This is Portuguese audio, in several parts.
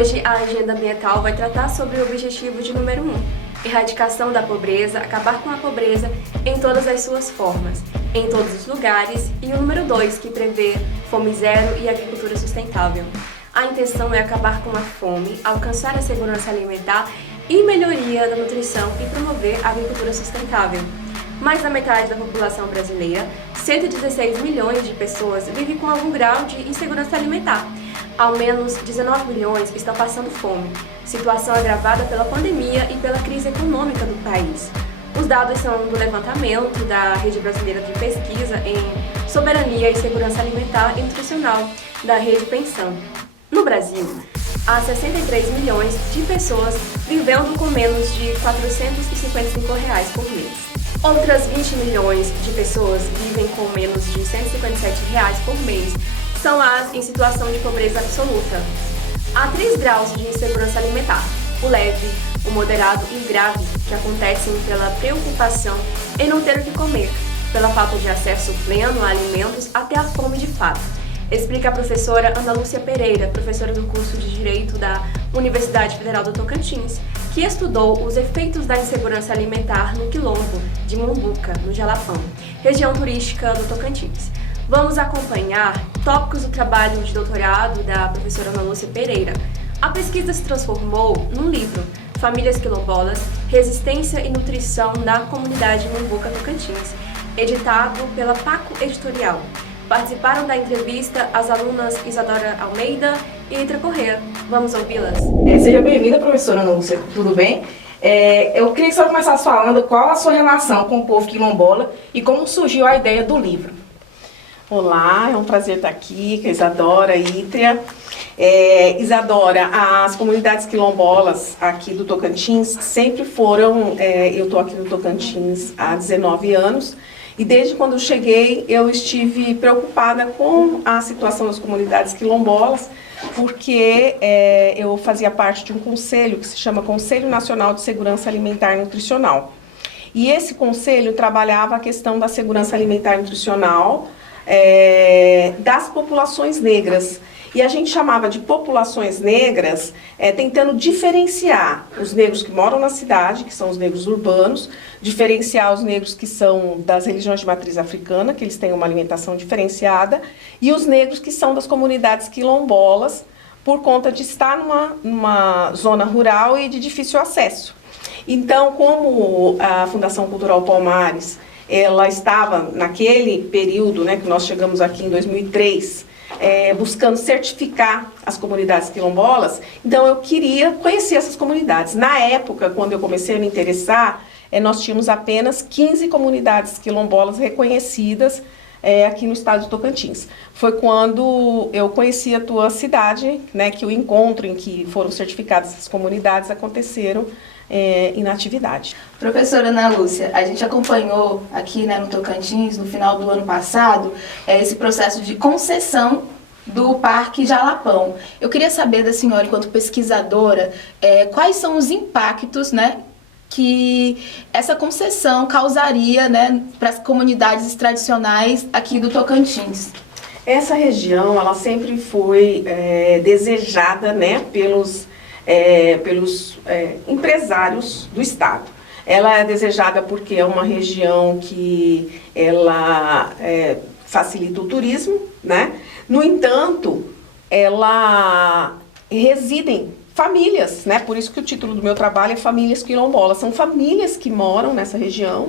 Hoje, a agenda ambiental vai tratar sobre o objetivo de número 1, erradicação da pobreza, acabar com a pobreza em todas as suas formas, em todos os lugares, e o número 2, que prevê fome zero e agricultura sustentável. A intenção é acabar com a fome, alcançar a segurança alimentar e melhoria da nutrição e promover a agricultura sustentável. Mais da metade da população brasileira, 116 milhões de pessoas, vive com algum grau de insegurança alimentar. Ao menos 19 milhões estão passando fome, situação agravada pela pandemia e pela crise econômica do país. Os dados são do levantamento da Rede Brasileira de Pesquisa em Soberania e Segurança Alimentar e Nutricional, da Rede Pensão. No Brasil, há 63 milhões de pessoas vivendo com menos de R$ 455 por mês. Outras 20 milhões de pessoas vivem com menos de R$ 157 por mês, são as em situação de pobreza absoluta. Há 3 graus de insegurança alimentar: o leve, o moderado e o grave, que acontecem pela preocupação em não ter o que comer, pela falta de acesso pleno a alimentos até a fome de fato. Explica a professora Ana Lúcia Pereira, professora do curso de Direito da Universidade Federal do Tocantins, que estudou os efeitos da insegurança alimentar no quilombo de Mombuca, no Jalapão, região turística do Tocantins. Vamos acompanhar tópicos do trabalho de doutorado da professora Ana Lúcia Pereira. A pesquisa se transformou num livro, Famílias Quilombolas, Resistência e Nutrição na Comunidade Mombuca Tocantins, editado pela Paco Editorial. Participaram da entrevista as alunas Isadora Almeida e Itra Corrêa. Vamos ouvi-las? Seja bem-vinda, professora Ana Lúcia, tudo bem? Eu queria que você começasse falando qual a sua relação com o povo quilombola e como surgiu a ideia do livro. Olá, é um prazer estar aqui com a Isadora e Ítria. Isadora, as comunidades quilombolas aqui do Tocantins sempre foram, eu estou aqui no Tocantins há 19 anos, e desde quando eu cheguei eu estive preocupada com a situação das comunidades quilombolas, porque eu fazia parte de um conselho que se chama Conselho Nacional de Segurança Alimentar e Nutricional. E esse conselho trabalhava a questão da segurança alimentar e nutricional das populações negras. E a gente chamava de populações negras, tentando diferenciar os negros que moram na cidade, que são os negros urbanos, diferenciar os negros que são das religiões de matriz africana, que eles têm uma alimentação diferenciada, e os negros que são das comunidades quilombolas, por conta de estar numa zona rural e de difícil acesso. Então, como a Fundação Cultural Palmares, ela estava naquele período, que nós chegamos aqui em 2003, buscando certificar as comunidades quilombolas, então eu queria conhecer essas comunidades. Na época, quando eu comecei a me interessar, nós tínhamos apenas 15 comunidades quilombolas reconhecidas aqui no estado de Tocantins. Foi quando eu conheci a tua cidade, que o encontro em que foram certificadas essas comunidades aconteceram em atividade. Professora Ana Lúcia, a gente acompanhou aqui no Tocantins, no final do ano passado, esse processo de concessão do Parque Jalapão. Eu queria saber da senhora, enquanto pesquisadora, quais são os impactos que essa concessão causaria para as comunidades tradicionais aqui do Tocantins. Essa região, ela sempre foi desejada pelos empresários do estado. Ela é desejada porque é uma região que ela facilita o turismo, No entanto, ela residem famílias, Por isso que o título do meu trabalho é Famílias Quilombolas. São famílias que moram nessa região.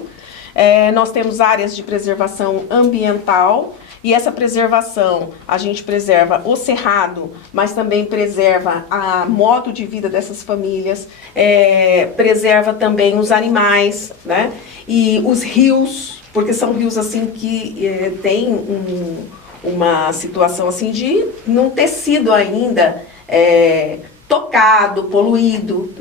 Nós temos áreas de preservação ambiental. E essa preservação, a gente preserva o cerrado, mas também preserva a modo de vida dessas famílias, preserva também os animais, E os rios, porque são rios assim que têm uma situação assim de não ter sido ainda tocado, poluído,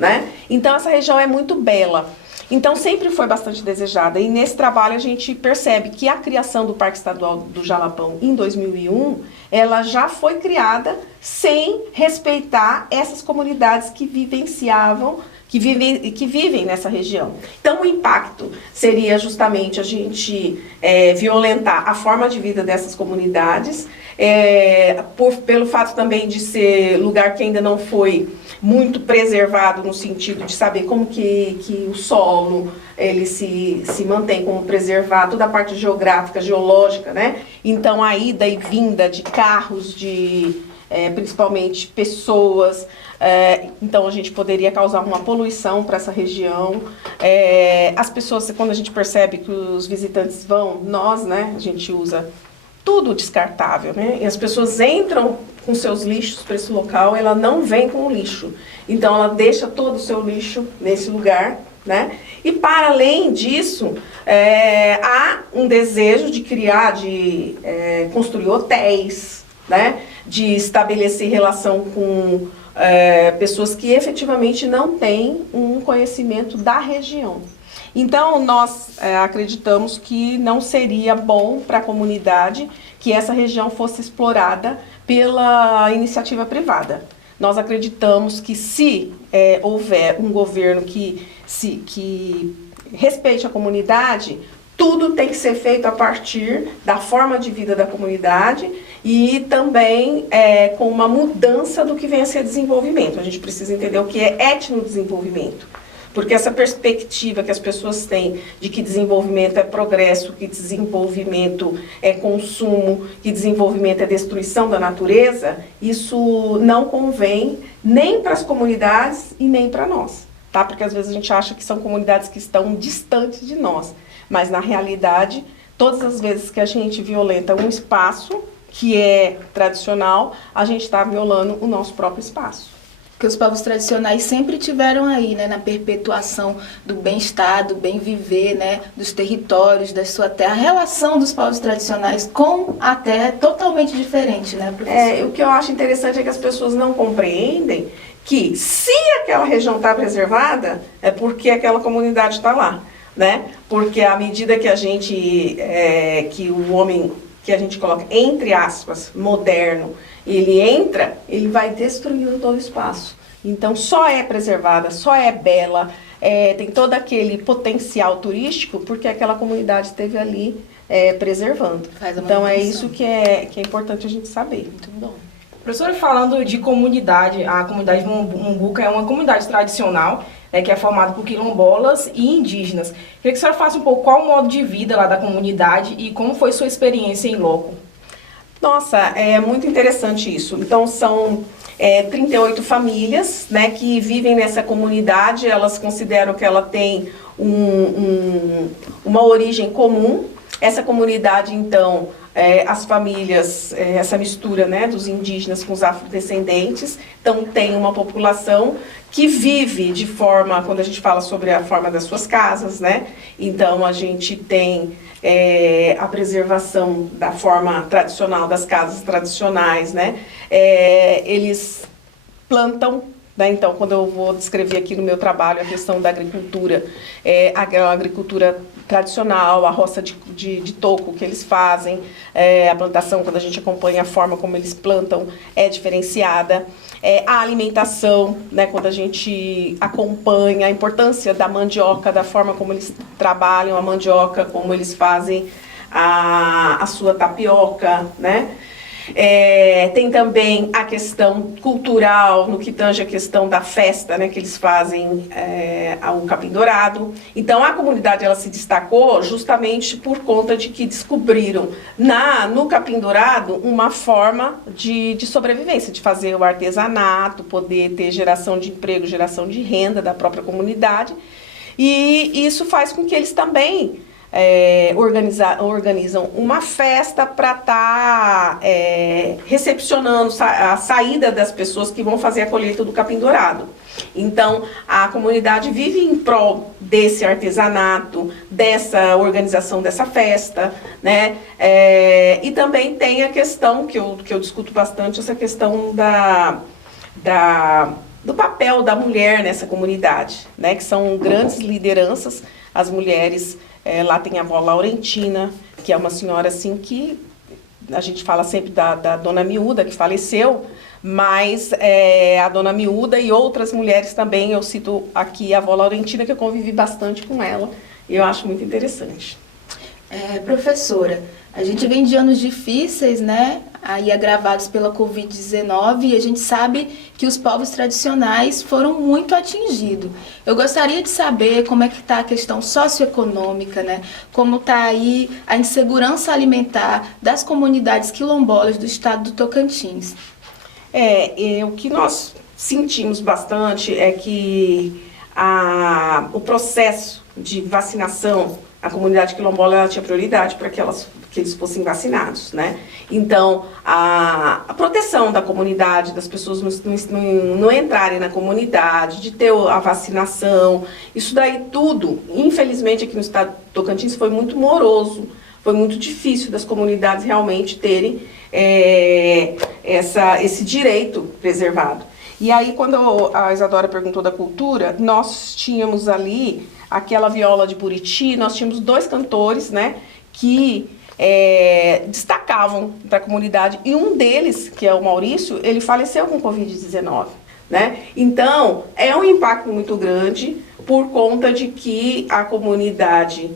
Então essa região é muito bela. Então sempre foi bastante desejada, e nesse trabalho a gente percebe que a criação do Parque Estadual do Jalapão em 2001, ela já foi criada sem respeitar essas comunidades que vivenciavam, que vivem nessa região. Então, o impacto seria justamente a gente violentar a forma de vida dessas comunidades, pelo fato também de ser lugar que ainda não foi muito preservado no sentido de saber como que o solo ele se mantém como preservado, toda a parte geográfica, geológica, né? Então, a ida e vinda de carros, principalmente pessoas, então a gente poderia causar uma poluição para essa região. As pessoas, quando a gente percebe que os visitantes vão, nós, né, a gente usa tudo descartável, né? E as pessoas entram com seus lixos para esse local, ela não vem com o lixo. Então ela deixa todo o seu lixo nesse lugar, né? E para além disso, há um desejo de criar, de construir hotéis, né? De estabelecer relação com pessoas que efetivamente não têm um conhecimento da região. Então, nós acreditamos que não seria bom para a comunidade que essa região fosse explorada pela iniciativa privada. Nós acreditamos que se houver um governo que respeite a comunidade, tudo tem que ser feito a partir da forma de vida da comunidade e também com uma mudança do que vem a ser desenvolvimento. A gente precisa entender o que é etnodesenvolvimento. Porque essa perspectiva que as pessoas têm de que desenvolvimento é progresso, que desenvolvimento é consumo, que desenvolvimento é destruição da natureza, isso não convém nem para as comunidades e nem para nós, tá? Porque às vezes a gente acha que são comunidades que estão distantes de nós, mas na realidade, todas as vezes que a gente violenta um espaço que é tradicional, a gente está violando o nosso próprio espaço. Que os povos tradicionais sempre tiveram aí, né, na perpetuação do bem-estar, do bem-viver, né, dos territórios, da sua terra. A relação dos povos tradicionais com a terra é totalmente diferente, né, professor? O que eu acho interessante é que as pessoas não compreendem que se aquela região está preservada, é porque aquela comunidade está lá, né? Porque à medida que a gente, que o homem, que a gente coloca, entre aspas, moderno, ele entra, ele vai destruindo todo o espaço. Então, só é preservada, só é bela, tem todo aquele potencial turístico, porque aquela comunidade esteve ali preservando. Então, é isso que é importante a gente saber. Muito bom. Professora, falando de comunidade, a comunidade Mumbuca é uma comunidade tradicional, né, que é formada por quilombolas e indígenas. Queria que a senhora falasse um pouco qual o modo de vida lá da comunidade e como foi sua experiência em loco. Nossa, é muito interessante isso. Então, são 38 famílias, né, que vivem nessa comunidade. Elas consideram que ela tem uma origem comum. Essa comunidade, então, as famílias, essa mistura, né, dos indígenas com os afrodescendentes. Então, tem uma população que vive de forma, quando a gente fala sobre a forma das suas casas, né? Então, a gente tem a preservação da forma tradicional, das casas tradicionais, né? Eles plantam, né? Então, quando eu vou descrever aqui no meu trabalho a questão da agricultura, a agricultura tradicional, a roça de toco que eles fazem, a plantação, quando a gente acompanha a forma como eles plantam, é diferenciada. A alimentação, né, quando a gente acompanha a importância da mandioca, da forma como eles trabalham a mandioca, como eles fazem a sua tapioca, né? Tem também a questão cultural, no que tange a questão da festa, né, que eles fazem o Capim Dourado. Então, a comunidade ela se destacou justamente por conta de que descobriram no Capim Dourado uma forma de sobrevivência, de fazer o artesanato, poder ter geração de emprego, geração de renda da própria comunidade. E isso faz com que eles também organizam uma festa para estar recepcionando a saída das pessoas que vão fazer a colheita do Capim Dourado. Então, a comunidade vive em prol desse artesanato, dessa organização dessa festa, né? E também tem a questão, que eu discuto bastante, essa questão do papel da mulher nessa comunidade, né? Que são grandes lideranças, as mulheres. Lá tem a avó Laurentina, que é uma senhora assim que a gente fala sempre da Dona Miúda, que faleceu, mas a Dona Miúda e outras mulheres também, eu cito aqui a avó Laurentina, que eu convivi bastante com ela, e eu acho muito interessante. Professora, a gente vem de anos difíceis, né? Aí agravados pela Covid-19, e a gente sabe que os povos tradicionais foram muito atingidos. Eu gostaria de saber como é que está a questão socioeconômica, né? Como está aí a insegurança alimentar das comunidades quilombolas do estado do Tocantins. O que nós sentimos bastante é que o processo de vacinação, a comunidade quilombola ela tinha prioridade para que eles fossem vacinados, né? Então, a proteção da comunidade, das pessoas não entrarem na comunidade, de ter a vacinação, isso daí tudo, infelizmente aqui no estado do Tocantins foi muito moroso, foi muito difícil das comunidades realmente terem esse direito preservado. E aí, quando a Isadora perguntou da cultura, nós tínhamos ali aquela viola de Buriti, nós tínhamos 2 cantores, né, que destacavam para a comunidade, e um deles, que é o Maurício, ele faleceu com Covid-19, né? Então, é um impacto muito grande por conta de que a comunidade,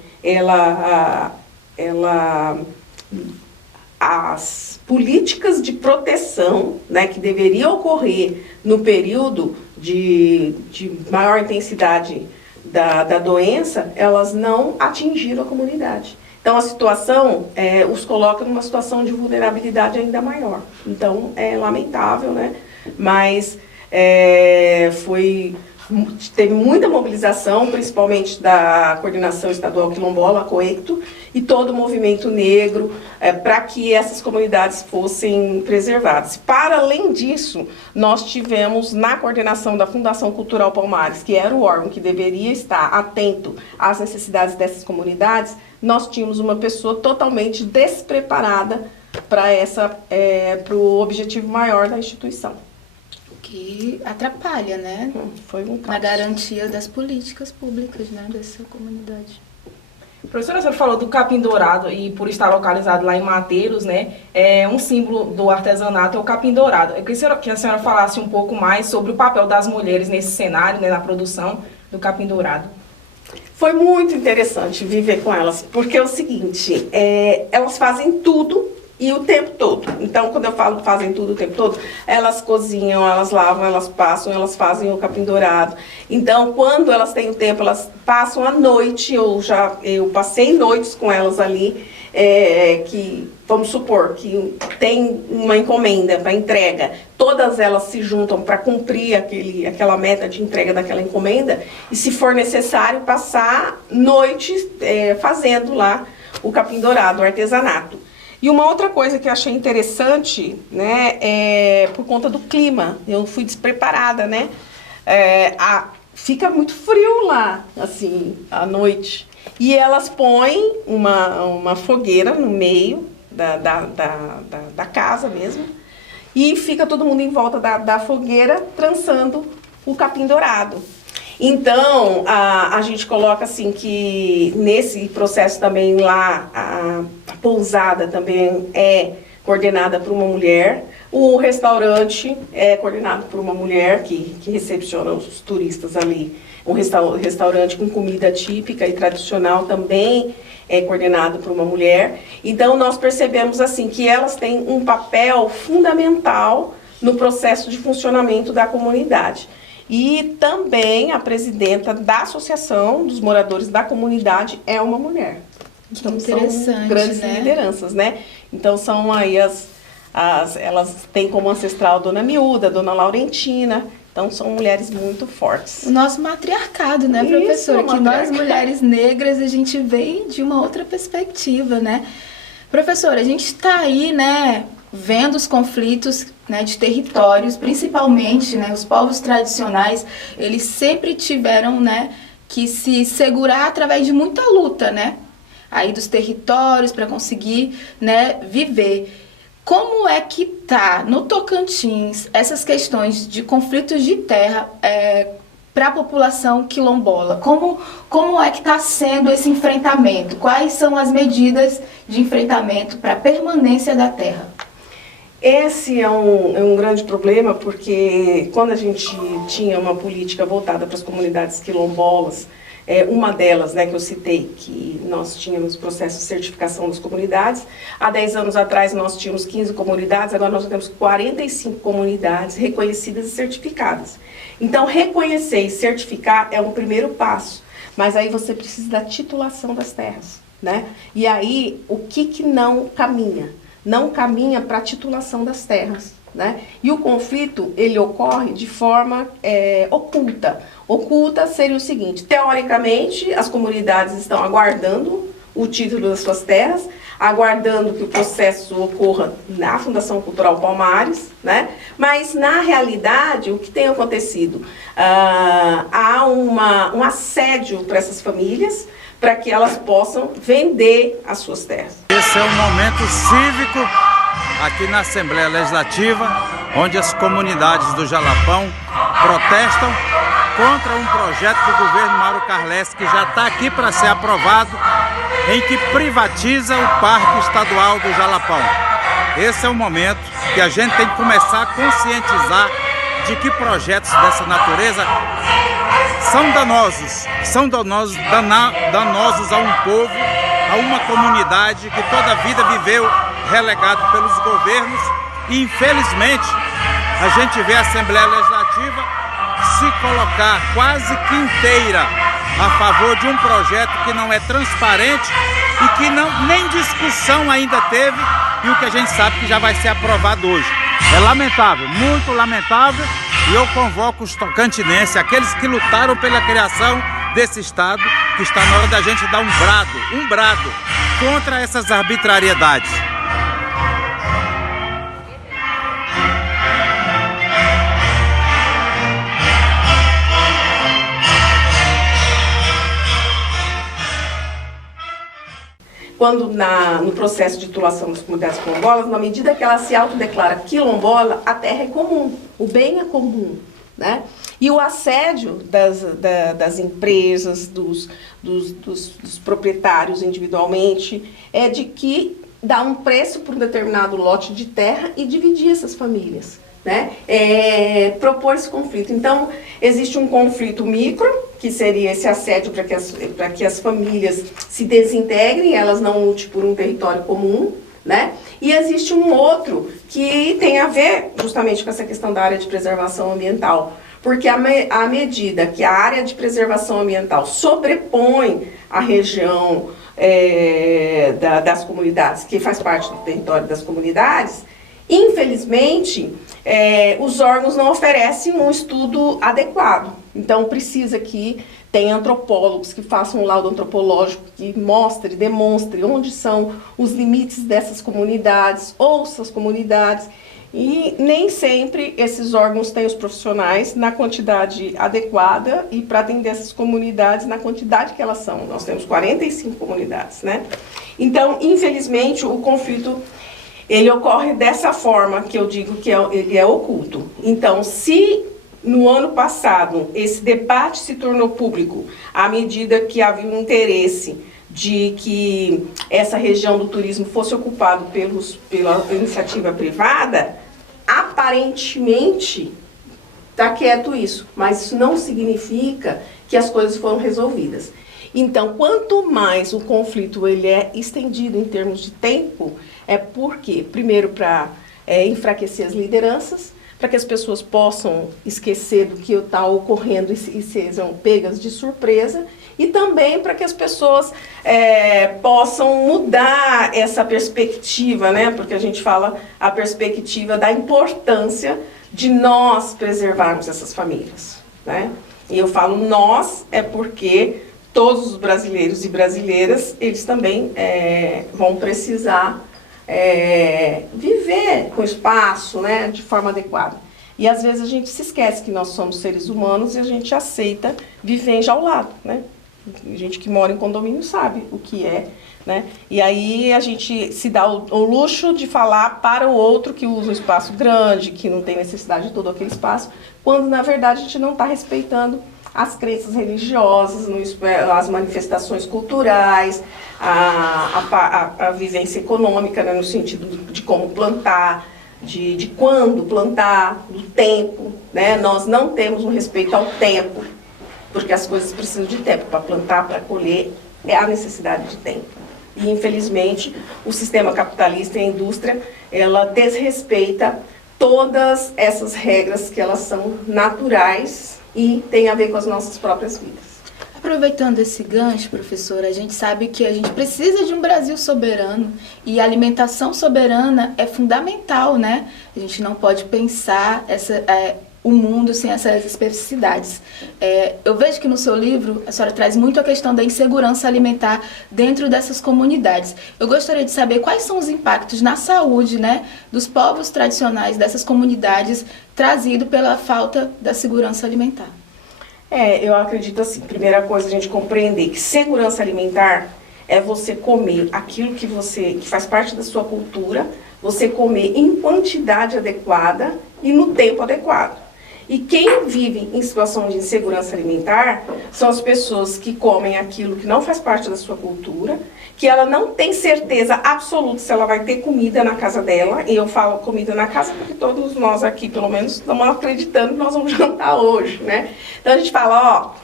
as políticas de proteção, né, que deveriam ocorrer no período de maior intensidade da doença, elas não atingiram a comunidade. Então, a situação os coloca numa situação de vulnerabilidade ainda maior. Então, é lamentável, né? Mas teve muita mobilização, principalmente da Coordenação Estadual Quilombola, a COECTO, e todo o movimento negro, para que essas comunidades fossem preservadas. Para além disso, nós tivemos na coordenação da Fundação Cultural Palmares, que era o órgão que deveria estar atento às necessidades dessas comunidades, nós tínhamos uma pessoa totalmente despreparada para o objetivo maior da instituição. Que atrapalha, né? Foi um caos. Na garantia das políticas públicas, né, dessa comunidade. Professora, a senhora falou do capim dourado e por estar localizado lá em Mateiros, né, um símbolo do artesanato é o capim dourado. Eu queria que a senhora falasse um pouco mais sobre o papel das mulheres nesse cenário, né, na produção do capim dourado. Foi muito interessante viver com elas, porque é o seguinte, elas fazem tudo e o tempo todo. Então, quando eu falo fazem tudo o tempo todo, elas cozinham, elas lavam, elas passam, elas fazem o capim dourado. Então, quando elas têm o tempo, elas passam a noite, eu passei noites com elas ali, que, vamos supor, que tem uma encomenda para entrega, todas elas se juntam para cumprir aquela meta de entrega daquela encomenda, e se for necessário, passar noites fazendo lá o capim dourado, o artesanato. E uma outra coisa que eu achei interessante, né, por conta do clima, eu fui despreparada, né, fica muito frio lá, assim, à noite, e elas põem uma fogueira no meio da casa mesmo, e fica todo mundo em volta da fogueira trançando o capim dourado. Então, a gente coloca assim que nesse processo também lá, a pousada também é coordenada por uma mulher, o restaurante é coordenado por uma mulher que recepciona os turistas ali. Um restaurante com comida típica e tradicional também é coordenado por uma mulher. Então, nós percebemos assim que elas têm um papel fundamental no processo de funcionamento da comunidade. E também a presidenta da Associação dos Moradores da Comunidade é uma mulher. Então, são grandes lideranças, né? Então, são aí elas têm como ancestral a Dona Miúda, a Dona Laurentina. Então, são mulheres muito fortes. O nosso matriarcado, né, professora? Que nós, mulheres negras, a gente vem de uma outra perspectiva, né? Professora, a gente está aí, né, vendo os conflitos, né, de territórios, principalmente, né, os povos tradicionais, eles sempre tiveram, né, que se segurar através de muita luta, né, aí dos territórios para conseguir, né, viver. Como é que tá no Tocantins essas questões de conflitos de terra para a população quilombola? Como é que está sendo esse enfrentamento? Quais são as medidas de enfrentamento para a permanência da terra? Esse é um grande problema, porque quando a gente tinha uma política voltada para as comunidades quilombolas, uma delas, né, que eu citei, que nós tínhamos processo de certificação das comunidades. Há 10 anos atrás nós tínhamos 15 comunidades, agora nós temos 45 comunidades reconhecidas e certificadas. Então, reconhecer e certificar é um primeiro passo, mas aí você precisa da titulação das terras, né? E aí, o que não caminha? Não caminha para a titulação das terras, né? E o conflito, ele ocorre de forma oculta. Oculta seria o seguinte: teoricamente, as comunidades estão aguardando o título das suas terras, aguardando que o processo ocorra na Fundação Cultural Palmares, né? Mas, na realidade, o que tem acontecido? Há um assédio para essas famílias, para que elas possam vender as suas terras. Esse é um momento cívico aqui na Assembleia Legislativa, onde as comunidades do Jalapão protestam contra um projeto do governo Mauro Carles, que já está aqui para ser aprovado, em que privatiza o Parque Estadual do Jalapão. Esse é o momento que a gente tem que começar a conscientizar de que projetos dessa natureza são danosos a um povo, a uma comunidade que toda a vida viveu relegado pelos governos, e infelizmente a gente vê a Assembleia Legislativa se colocar quase que inteira a favor de um projeto que não é transparente e que nem discussão ainda teve, e o que a gente sabe que já vai ser aprovado hoje. É lamentável, muito lamentável, e eu convoco os tocantinenses, aqueles que lutaram pela criação desse Estado, que está na hora da gente dar um brado contra essas arbitrariedades. Quando no processo de titulação das comunidades quilombolas, na medida que ela se autodeclara quilombola, a terra é comum, o bem é comum, né? E o assédio das empresas, dos proprietários individualmente, é de que dá um preço por um determinado lote de terra e dividir essas famílias, né? Propor esse conflito. Então, existe um conflito micro, que seria esse assédio para que as famílias se desintegrem, elas não lutem por um território comum, né? E existe um outro que tem a ver justamente com essa questão da área de preservação ambiental, porque à medida que a área de preservação ambiental sobrepõe a região das comunidades, que faz parte do território das comunidades, infelizmente, os órgãos não oferecem um estudo adequado. Então, precisa que tenha antropólogos que façam um laudo antropológico que mostre, demonstre onde são os limites dessas comunidades, ouça as comunidades. E nem sempre esses órgãos têm os profissionais na quantidade adequada e para atender essas comunidades na quantidade que elas são. Nós temos 45 comunidades, né? Então, infelizmente, o conflito ele ocorre dessa forma, que eu digo que ele é oculto. Então, se no ano passado esse debate se tornou público, à medida que havia um interesse de que essa região do turismo fosse ocupada pela iniciativa privada, aparentemente está quieto isso, mas isso não significa que as coisas foram resolvidas. Então, quanto mais o conflito ele é estendido em termos de tempo, é porque, primeiro, para enfraquecer as lideranças, para que as pessoas possam esquecer do que está ocorrendo e sejam pegas de surpresa, e também para que as pessoas possam mudar essa perspectiva, né? Porque a gente fala a perspectiva da importância de nós preservarmos essas famílias, né? E eu falo nós, porque todos os brasileiros e brasileiras, eles também vão precisar viver com espaço, né, de forma adequada. E às vezes a gente se esquece que nós somos seres humanos e a gente aceita viver enjaulado, né? A gente que mora em condomínio sabe o que é, né? E aí a gente se dá o luxo de falar para o outro que usa um espaço grande, que não tem necessidade de todo aquele espaço, quando na verdade a gente não está respeitando as crenças religiosas, as manifestações culturais, a vivência econômica, né, no sentido de como plantar, de quando plantar, do tempo, né? Nós não temos um respeito ao tempo, porque as coisas precisam de tempo. Para plantar, para colher, é a necessidade de tempo. E, infelizmente, o sistema capitalista e a indústria, ela desrespeita todas essas regras que elas são naturais e têm a ver com as nossas próprias vidas. Aproveitando esse gancho, professora, a gente sabe que a gente precisa de um Brasil soberano e a alimentação soberana é fundamental, né? A gente não pode pensar o mundo sem essas especificidades. Eu vejo que no seu livro a senhora traz muito a questão da insegurança alimentar dentro dessas comunidades. Eu gostaria de saber quais são os impactos na saúde, né, dos povos tradicionais dessas comunidades trazido pela falta da segurança alimentar. Eu acredito assim, primeira coisa a gente compreender que segurança alimentar é você comer aquilo que faz parte da sua cultura, você comer em quantidade adequada e no tempo adequado. E quem vive em situação de insegurança alimentar são as pessoas que comem aquilo que não faz parte da sua cultura, que ela não tem certeza absoluta se ela vai ter comida na casa dela. E eu falo comida na casa porque todos nós aqui, pelo menos, estamos acreditando que nós vamos jantar hoje, né? Então a gente fala,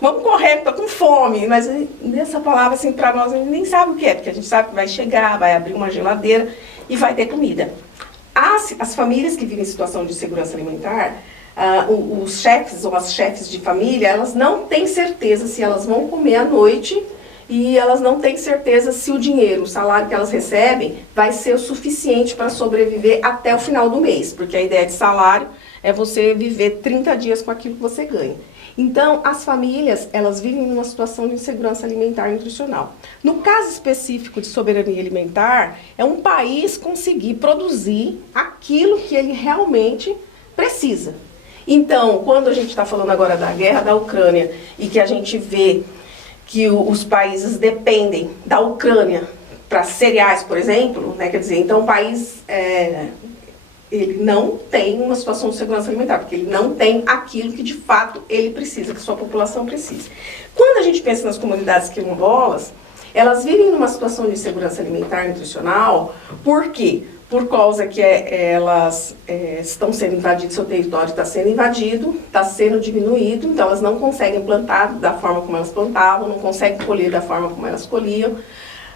vamos correr, tô com fome. Mas nessa palavra, assim, para nós, a gente nem sabe o que é, porque a gente sabe que vai chegar, vai abrir uma geladeira e vai ter comida. As famílias que vivem em situação de insegurança alimentar, os chefes ou as chefes de família, elas não têm certeza se elas vão comer à noite e elas não têm certeza se o dinheiro, o salário que elas recebem, vai ser o suficiente para sobreviver até o final do mês. Porque a ideia de salário é você viver 30 dias com aquilo que você ganha. Então, as famílias, elas vivem numa situação de insegurança alimentar e nutricional. No caso específico de soberania alimentar, é um país conseguir produzir aquilo que ele realmente precisa. Então, quando a gente está falando agora da guerra da Ucrânia e que a gente vê que os países dependem da Ucrânia para cereais, por exemplo, né, quer dizer, então o país ele não tem uma situação de segurança alimentar, porque ele não tem aquilo que de fato ele precisa, que sua população precisa. Quando a gente pensa nas comunidades quilombolas, elas vivem numa situação de insegurança alimentar e nutricional, por quê? Por causa que elas estão sendo invadidas, seu território está sendo invadido, está sendo diminuído, então elas não conseguem plantar da forma como elas plantavam, não conseguem colher da forma como elas colhiam.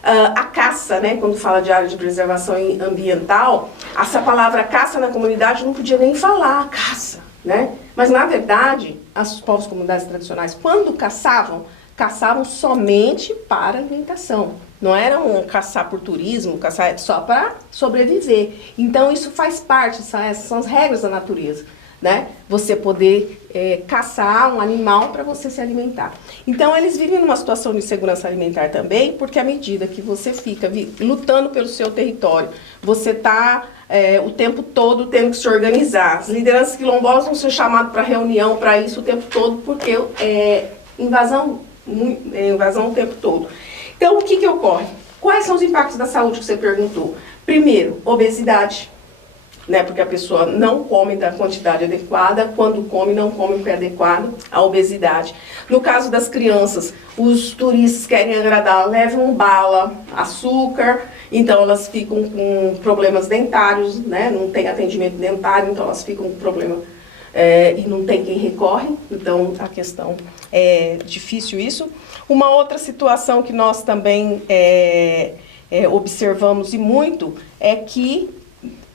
A caça, né, quando fala de área de preservação ambiental, essa palavra caça na comunidade não podia nem falar, caça, né? Mas na verdade, os povos comunidades tradicionais, quando caçavam somente para alimentação. Não era caçar por turismo, caçar só para sobreviver. Então isso faz parte, essas são as regras da natureza, né? Você poder caçar um animal para você se alimentar. Então eles vivem numa situação de insegurança alimentar também, porque à medida que você fica lutando pelo seu território, você está o tempo todo tendo que se organizar. As lideranças quilombolas vão ser chamadas para reunião, para isso o tempo todo, porque invasão o tempo todo. Então o que ocorre? Quais são os impactos da saúde que você perguntou? Primeiro, obesidade. Né, porque a pessoa não come da quantidade adequada, quando come, não come o que é adequado, a obesidade. No caso das crianças, os turistas querem agradar, levam bala, açúcar, então elas ficam com problemas dentários, né, não tem atendimento dentário, então elas ficam com problema e não tem quem recorre, então a questão é difícil isso. Uma outra situação que nós também observamos e muito é que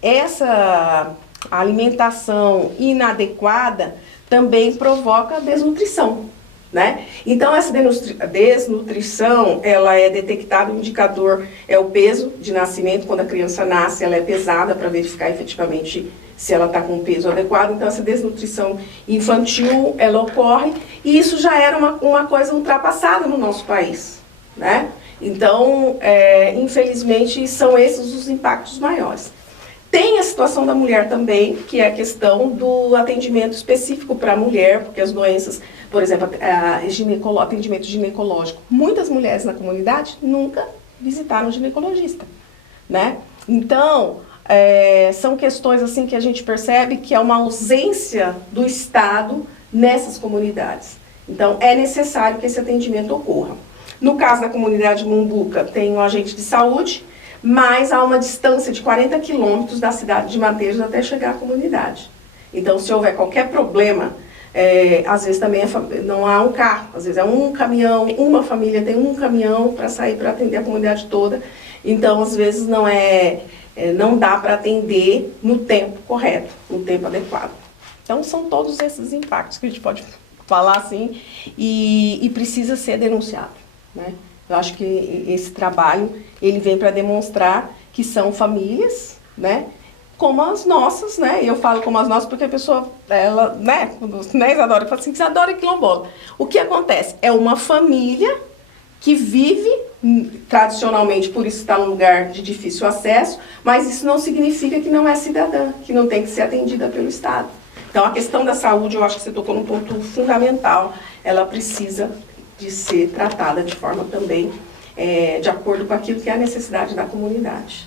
essa alimentação inadequada também provoca desnutrição, né? Então essa desnutrição, ela é detectada, o indicador é o peso de nascimento, quando a criança nasce, ela é pesada para verificar efetivamente se ela está com o peso adequado. Então essa desnutrição infantil, ela ocorre, e isso já era uma coisa ultrapassada no nosso país, né? Então, infelizmente, são esses os impactos maiores. Tem a situação da mulher também, que é a questão do atendimento específico para a mulher, porque as doenças, por exemplo, atendimento ginecológico, muitas mulheres na comunidade nunca visitaram o ginecologista, né? Então, são questões assim que a gente percebe que é uma ausência do Estado nessas comunidades. Então, é necessário que esse atendimento ocorra. No caso da comunidade Mumbuca, tem um agente de saúde, mas há uma distância de 40 quilômetros da cidade de Mateiros até chegar à comunidade. Então, se houver qualquer problema, às vezes também não há um carro, às vezes é um caminhão, uma família tem um caminhão para sair para atender a comunidade toda. Então, às vezes não dá para atender no tempo correto, no tempo adequado. Então, são todos esses impactos que a gente pode falar assim e precisa ser denunciado, né? Eu acho que esse trabalho, ele vem para demonstrar que são famílias, né, como as nossas, né? Eu falo como as nossas porque a pessoa, ela, né, Isadora, fala assim, Isadora e quilombola. O que acontece? É uma família que vive tradicionalmente, por isso está num lugar de difícil acesso, mas isso não significa que não é cidadã, que não tem que ser atendida pelo Estado. Então, a questão da saúde, eu acho que você tocou num ponto fundamental, ela precisa de ser tratada de forma também de acordo com aquilo que é a necessidade da comunidade.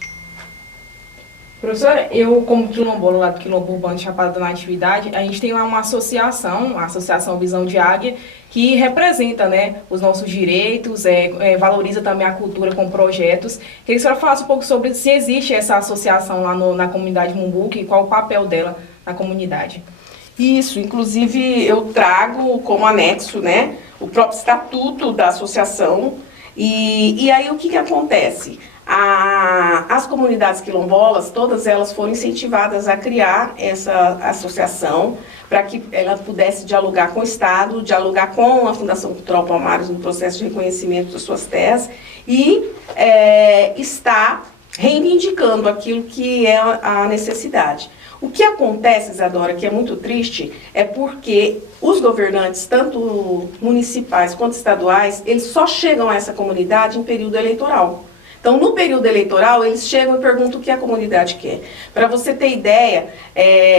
Professora, eu como quilombola lá do Quilombo Urbano de Chapada da Natividade, a gente tem lá uma associação, a Associação Visão de Águia, que representa, né, os nossos direitos, valoriza também a cultura com projetos. Queria que a senhora falasse um pouco sobre se existe essa associação lá na comunidade Mumbuca e qual o papel dela na comunidade. Isso, inclusive eu trago como anexo, né, o próprio estatuto da associação. E aí o que acontece? As comunidades quilombolas, todas elas foram incentivadas a criar essa associação para que ela pudesse dialogar com o Estado, dialogar com a Fundação Cultural Palmares no processo de reconhecimento das suas terras e está reivindicando aquilo que é a necessidade. O que acontece, Isadora, que é muito triste, é porque os governantes, tanto municipais quanto estaduais, eles só chegam a essa comunidade em período eleitoral. Então, no período eleitoral, eles chegam e perguntam o que a comunidade quer. Para você ter ideia,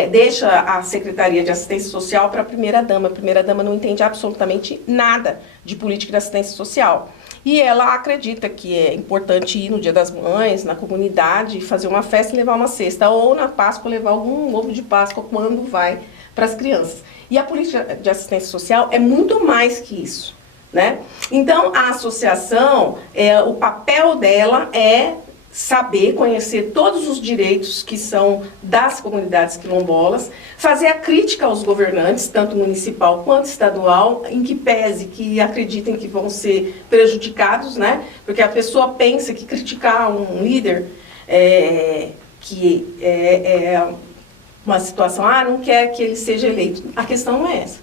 deixa a Secretaria de Assistência Social para a primeira-dama. A primeira-dama não entende absolutamente nada de política de assistência social. E ela acredita que é importante ir no Dia das Mães, na comunidade, fazer uma festa e levar uma cesta, ou na Páscoa levar algum ovo de Páscoa quando vai para as crianças. E a política de assistência social é muito mais que isso, né? Então, a associação, o papel dela é saber, conhecer todos os direitos que são das comunidades quilombolas, fazer a crítica aos governantes, tanto municipal quanto estadual, em que pese que acreditem que vão ser prejudicados, né? Porque a pessoa pensa que criticar um líder que é uma situação, não quer que ele seja eleito. A questão não é essa.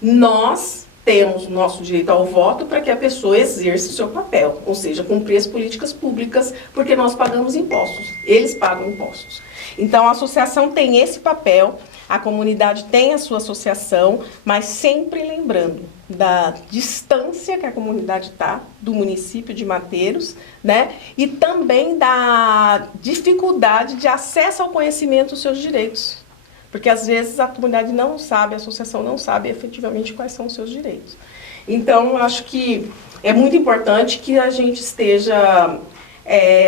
Nós temos o nosso direito ao voto para que a pessoa exerça o seu papel, ou seja, cumprir as políticas públicas, porque nós pagamos impostos, eles pagam impostos. Então, a associação tem esse papel, a comunidade tem a sua associação, mas sempre lembrando da distância que a comunidade está do município de Mateiros, né? E também da dificuldade de acesso ao conhecimento dos seus direitos. Porque, às vezes, a comunidade não sabe, a associação não sabe efetivamente quais são os seus direitos. Então, eu acho que é muito importante que a gente esteja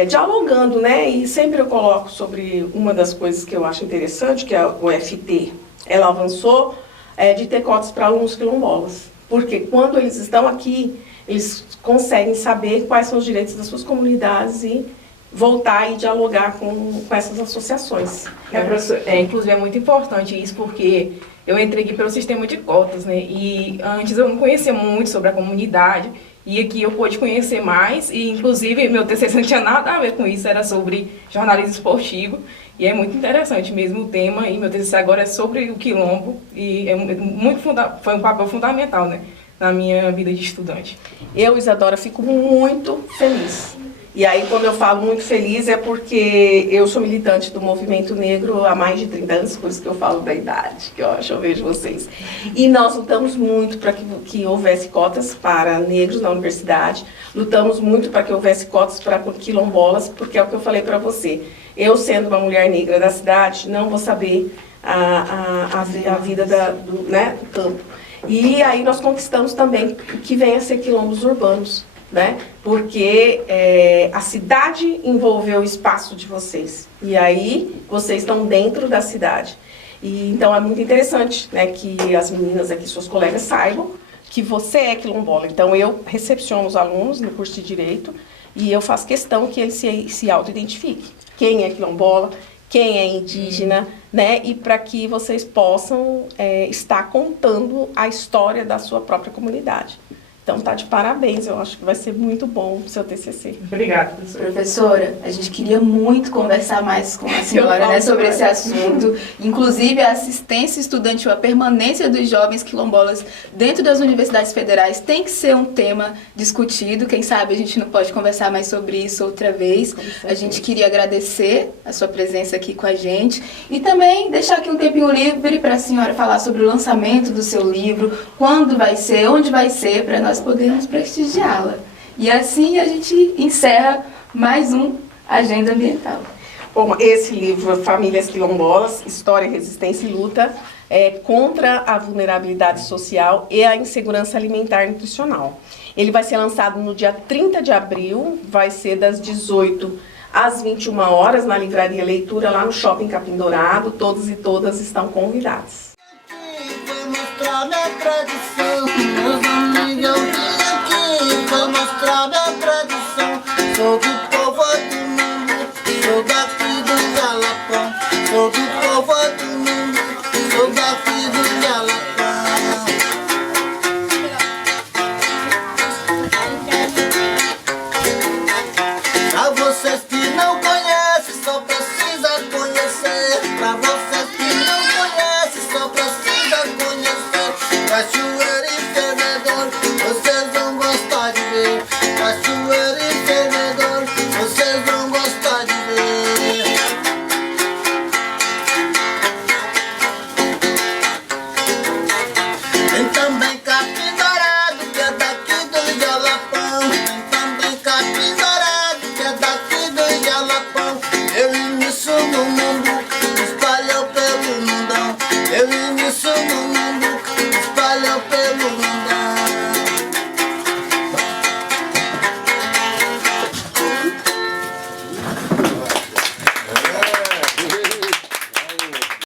dialogando, né? E sempre eu coloco sobre uma das coisas que eu acho interessante, que é o UFT, ela avançou, de ter cotas para alunos quilombolas. Porque quando eles estão aqui, eles conseguem saber quais são os direitos das suas comunidades e voltar e dialogar com essas associações. Inclusive é muito importante isso, porque eu entrei aqui pelo sistema de cotas, né? E antes eu não conhecia muito sobre a comunidade, e aqui eu pude conhecer mais, e inclusive meu TCC não tinha nada a ver com isso, era sobre jornalismo esportivo, e é muito interessante mesmo o tema, e meu TCC agora é sobre o quilombo, e foi um papel fundamental, né, na minha vida de estudante. Eu, Isadora, fico muito feliz. E aí, quando eu falo muito feliz, é porque eu sou militante do movimento negro há mais de 30 anos, por isso que eu falo da idade, que eu vejo vocês. E nós lutamos muito para que houvesse cotas para negros na universidade, lutamos muito para que houvesse cotas para quilombolas, porque é o que eu falei para você. Eu, sendo uma mulher negra da cidade, não vou saber a vida do campo. E aí nós conquistamos também que venha a ser quilombos urbanos, né? Porque a cidade envolveu o espaço de vocês. E aí vocês estão dentro da cidade. E, então é muito interessante, né, que as meninas aqui, suas colegas, saibam que você é quilombola. Então eu recepciono os alunos no curso de Direito e eu faço questão que eles se auto-identifiquem. Quem é quilombola, quem é indígena, né? E para que vocês possam estar contando a história da sua própria comunidade. Então tá de parabéns, eu acho que vai ser muito bom o seu TCC. Obrigada, professora. Professora, a gente queria muito conversar mais com a senhora, né, sobre esse assunto. Inclusive, a assistência estudantil, a permanência dos jovens quilombolas dentro das universidades federais tem que ser um tema discutido. Quem sabe a gente não pode conversar mais sobre isso outra vez. A gente queria agradecer a sua presença aqui com a gente e também deixar aqui um tempinho livre para a senhora falar sobre o lançamento do seu livro, quando vai ser, onde vai ser, para nós podermos prestigiá-la. E assim a gente encerra mais um Agenda Ambiental. Bom, esse livro, Famílias Quilombolas, História, Resistência e Luta contra a vulnerabilidade social e a insegurança alimentar e nutricional. Ele vai ser lançado no dia 30 de abril, vai ser das 18 às 21 horas na Livraria Leitura, lá no Shopping Capim Dourado. Todos e todas estão convidados. Vou mostrar minha tradição, meus amigos, eu vim aqui, vou mostrar minha tradição, sou do